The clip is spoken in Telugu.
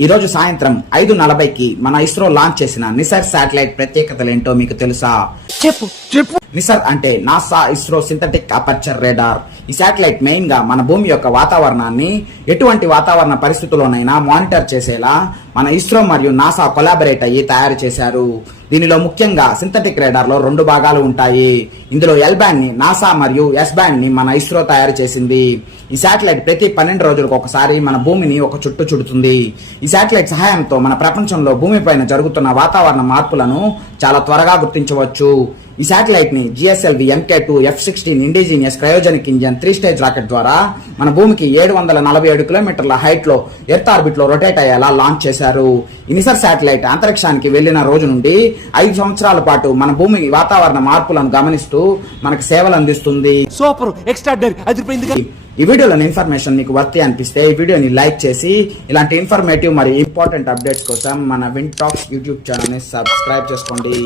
ఈ రోజు సాయంత్రం ఐదు నలభైకి మన ఇస్రో లాంచ్ చేసిన నిసర్ శాటిలైట్ ప్రత్యేకతలు ఏంటో మీకు తెలుసా? చెప్పు. చెప్పు. నిసర్ అంటే NASA ISRO synthetic aperture radar. ఈ శాటిలైట్ మెయిన్గా మన భూమి యొక్క వాతావరణాన్ని ఎటువంటి వాతావరణ పరిస్థితుల్లోనైనా మానిటర్ చేసేలా మన ఇస్రో మరియు నాసా కొలాబరేట్ అయ్యి తయారు చేశారు. దీనిలో ముఖ్యంగా సింథటిక్ రేడార్లో రెండు భాగాలు ఉంటాయి. ఇందులో ఎల్ బ్యాండ్ని నాసా మరియు ఎస్ బ్యాండ్ని మన ఇస్రో తయారు చేసింది. ఈ శాటిలైట్ ప్రతి పన్నెండు రోజులకు ఒకసారి మన భూమిని ఒక చుట్టు చుడుతుంది. ఈ శాటిలైట్ సహాయంతో మన ప్రపంచంలో భూమిపైన జరుగుతున్న వాతావరణ మార్పులను చాలా త్వరగా గుర్తించవచ్చు. ఈ శాటిలైట్ని GSLV MK two F sixteen indigenous cryogenic engine three stage rocket ద్వారా మన భూమికి ఏడు వందల నలభై ఏడు కిలోమీటర్ల హైట్లో ఎర్త్ ఆర్బిట్లో రొటేట్ అయ్యేలా లాంచ్ చేశారు. ఇనిసర్ శాటిలైట్ అంతరిక్షానికి వెళ్ళిన రోజు నుండి ఐదు సంవత్సరాల పాటు మన భూమి వాతావరణ మార్పులను గమనిస్తూ మనకు సేవలు అందిస్తుంది. సూపర్ ఎక్స్ట్రాడనరీ ఈ వీడియోలోని ఇన్ఫర్మేషన్ మీకు వర్తి అనిపిస్తే ఈ వీడియోని లైక్ చేసి ఇలాంటి ఇన్ఫర్మేటివ్ మరియు ఇంపార్టెంట్ అప్డేట్స్ కోసం మన విన్ టాక్స్ యూట్యూబ్ ఛానల్ని సబ్స్క్రైబ్ చేసుకోండి.